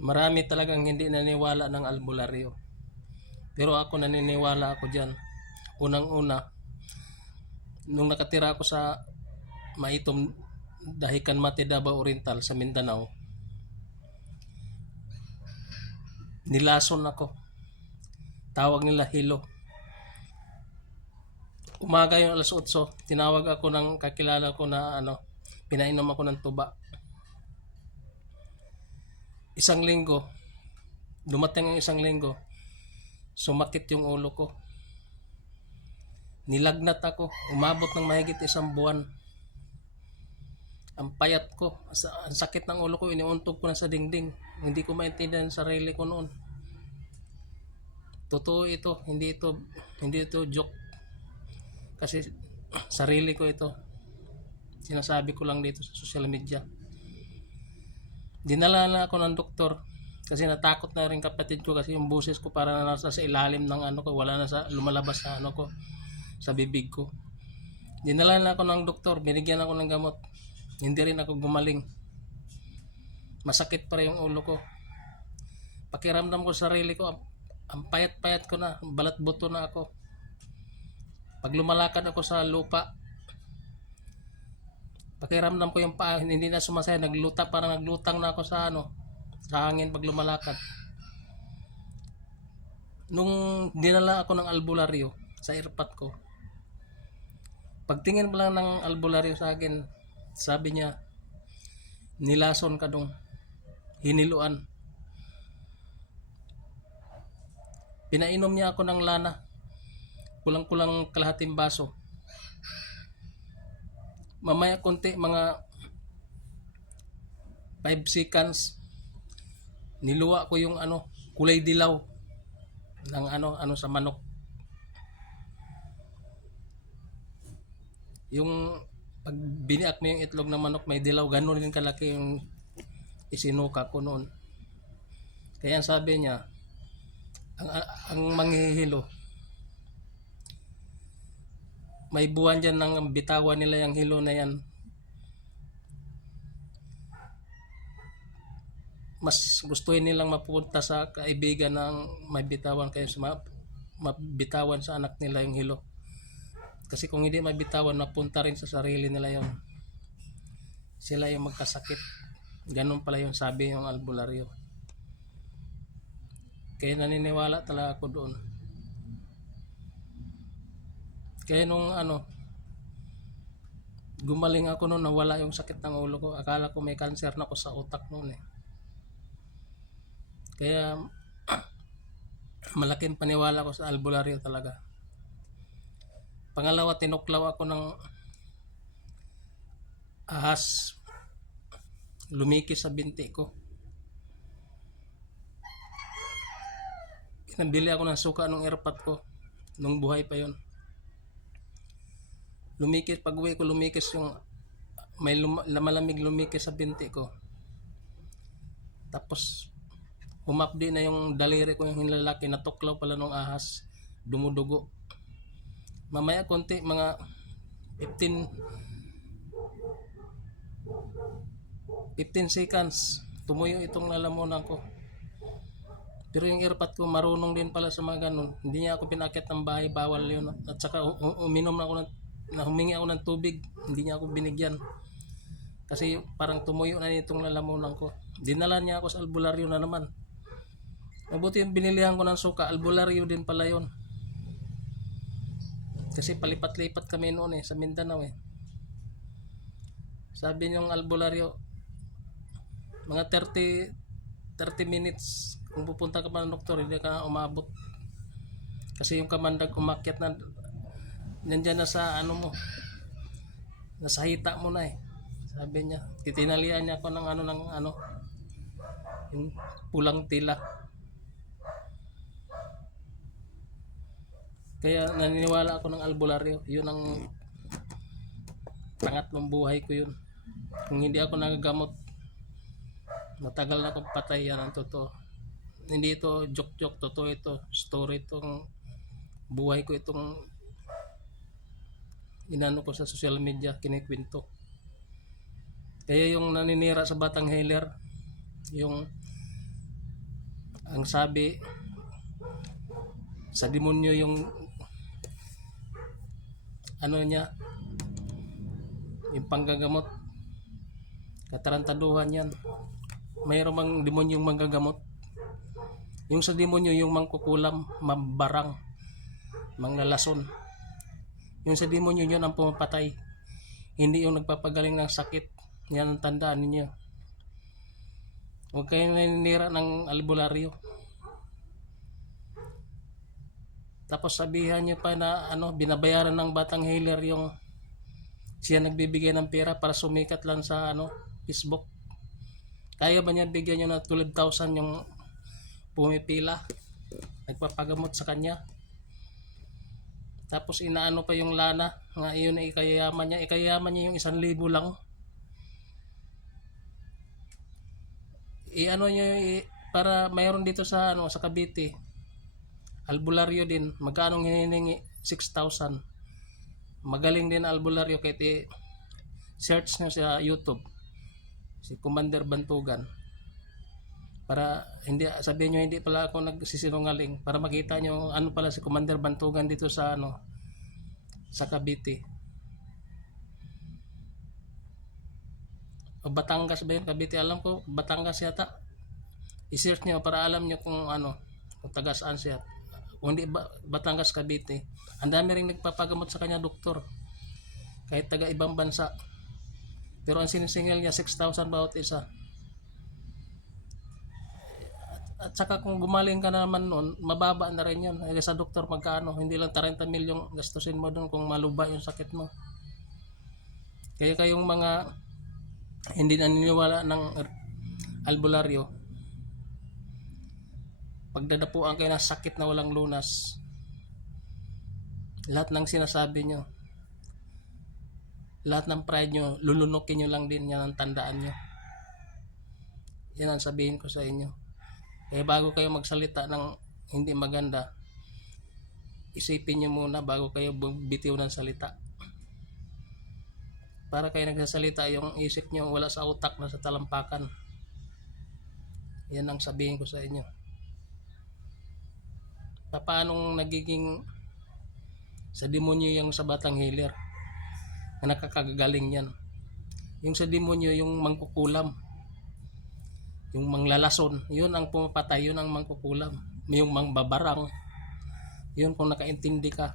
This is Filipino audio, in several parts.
Marami talagang hindi naniwala ng albularyo. Pero ako naniniwala ako dyan. Unang-una, nung nakatira ako sa Maitom, Dahican Mate, Davao Oriental sa Mindanao, nilason ako. Tawag nila hilo. Umaga yung alas 8, tinawag ako ng kakilala ko na pinainom ako ng tuba. Isang linggo, dumating ang isang linggo, sumakit yung ulo ko. Nilagnat ako, umabot ng mahigit 1 buwan. Ang payat ko, ang sakit ng ulo ko, iniuntog ko na sa dingding. Hindi ko maintindihan ang sarili ko noon. Totoo ito, hindi ito joke. Kasi sarili ko ito. Sinasabi ko lang dito sa social media. Dinala na ako ng doktor kasi natakot na rin kapatid ko kasi yung boses ko para nasa sa ilalim ng ko, wala na sa lumalabas sa ko, sa bibig ko. Dinala na ako ng doktor, binigyan ako ng gamot. Hindi rin ako gumaling. Masakit pa rin yung ulo ko. Pakiramdam ko sa sarili ko, ang payat-payat ko na, balat buto na ako. Pag lumalakad ako sa lupa, pakiramdam ko yung paa, hindi na sumasaya, parang naglutang na ako sa sa hangin pag lumalakad. Nung dinala ako ng albularyo sa airpot ko, pagtingin mo lang ng albularyo sa akin, sabi niya, nilason ka dong, hiniluan. Pinainom niya ako ng lana, kulang-kulang kalahating baso. Mamaya konti, mga 5 seconds, niluwa ko yung kulay dilaw ng sa manok. Yung pag biniak mo yung itlog ng manok, may dilaw, gano'n din kalaki yung isinuka ko noon. Kaya sabi niya, ang manghihilo, may buwan dyan ng bitawan nila yung hilo na yan. Mas gustuhin nilang mapunta sa kaibigan ng may bitawan kayo sa mabitawan sa anak nila yung hilo. Kasi kung hindi mabitawan, mapunta rin sa sarili nila yung sila yung magkasakit. Ganun pala yung sabi yung albularyo. Kaya naniniwala talaga ako doon. Kaya nung gumaling ako noon, nawala yung sakit ng ulo ko. Akala ko may cancer na ako sa utak noon eh. Kaya malaking paniwala ko sa albularyo talaga. Pangalawa, tinuklaw ako ng ahas, lumikis sa binti ko. Pinabili ako ng suka nung airpot ko, nung buhay pa yon. Lumikis, pag uwi ko lumikis yung malamig, lumikis sa binti ko. Tapos humapdi na yung daliri ko, yung hinlalaki, natuklaw pala nung ahas, dumudugo. Mamaya konti, mga 15 seconds, tumuyo itong lalamunan ko. Pero yung airpot ko, marunong din pala sa mga ganun. Hindi niya ako pinakit ng bahay, bawal yun. At saka uminom na ako humingi ako ng tubig, hindi niya ako binigyan. Kasi parang tumuyo na itong lalamunan ko. Dinala niya ako sa albularyo na naman. Mabuti yung binilihan ko ng suka, albularyo din pala yun. Kasi palipat-lipat kami noon sa Mindanao eh. Sabi niyong albularyo, mga 30 minutes kung pupunta ka pa ng doktor, hindi ka na umabot. Kasi yung kamandag umakyat na, nandyan na sa mo, nasa hita mo na eh. Sabi niya, titinalian niya ako ng yung pulang tila. Kaya naniniwala ako ng albularyo. Yun ang pangatlong buhay ko yun. Kung hindi ako nagagamot, matagal na akong patay. Yan ang totoo. Hindi ito joke-joke, totoo ito. Story itong buhay ko, itong inano ko sa social media, kinikwento. Kaya yung naninira sa Batang Heller, yung Ang sabi sa demonyo yung ano niya, yung panggagamot, katarantaduhan yan. Mayroong mang demonyong manggagamot. Yung sa demonyo yung mangkukulam, mabarang, manglalason. Yung sa demonyo yun ang pumapatay, hindi yung nagpapagaling ng sakit. Yan ang tandaan ninyo. Huwag kayong naninira ng albularyo. Tapos sabihan niyo pa na binabayaran ng batang healer yung siya nagbibigay ng pera para sumikat lang sa Facebook. Kaya ba niya bigyan niyo na 12,000 yung pumipila, nagpapagamot sa kanya? Tapos inaano pa yung Lana nga iyon ay ikayaman niya yung 1,000 lang. Iano niya para mayroon dito sa sa Cavite. Albularyo din, magkano hinihingi? 6,000. Magaling din albularyo, kahit search nyo sa YouTube si Commander Bantugan, para hindi sabihin nyo hindi pala ako nagsisinungaling, para makita nyo ano pala si Commander Bantugan dito sa sa Cavite o Batangas ba yun? Cavite, alam ko Batangas yata. I-search nyo para alam nyo kung kung taga saan siya. Kung hindi Batangas, Cavite, ang dami rin nagpapagamot sa kanya doktor, kahit taga ibang bansa. Pero ang sinisingil niya 6,000 bawat isa. At saka kung gumaling ka na naman noon, mababa na rin yun. Sa doktor magkano, hindi lang 30 milyong gastusin mo doon kung maluba yung sakit mo. Kaya kayong mga hindi naniniwala ng albularyo, pagdadapuan kayo ng sakit na walang lunas, lahat ng sinasabi nyo, lahat ng pride nyo, lulunukin nyo lang din. Yan ang tandaan nyo. Yan ang sabihin ko sa inyo. Kaya bago kayo magsalita ng hindi maganda, isipin nyo muna bago kayo bitiw ng salita. Para kayo nagsasalita, yung isip nyo wala sa utak, na sa talampakan. Yan ang sabihin ko sa inyo. Paanong nagiging sa demonyo yung sa batang healer na nakakagaling yan? Yung sa demonyo yung mangkukulam, yung manglalason, yun ang pumapatay, yun ang mangkukulam. Yung mangbabarang, yun kung nakaintindi ka.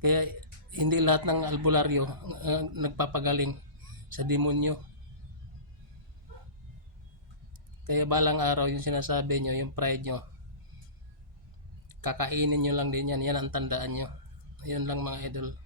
Kaya hindi lahat ng albularyo nagpapagaling sa demonyo. Kaya balang araw yung sinasabi nyo, yung pride nyo, kakainin nyo lang din yan. Yan ang tandaan nyo. Ayun lang mga idol.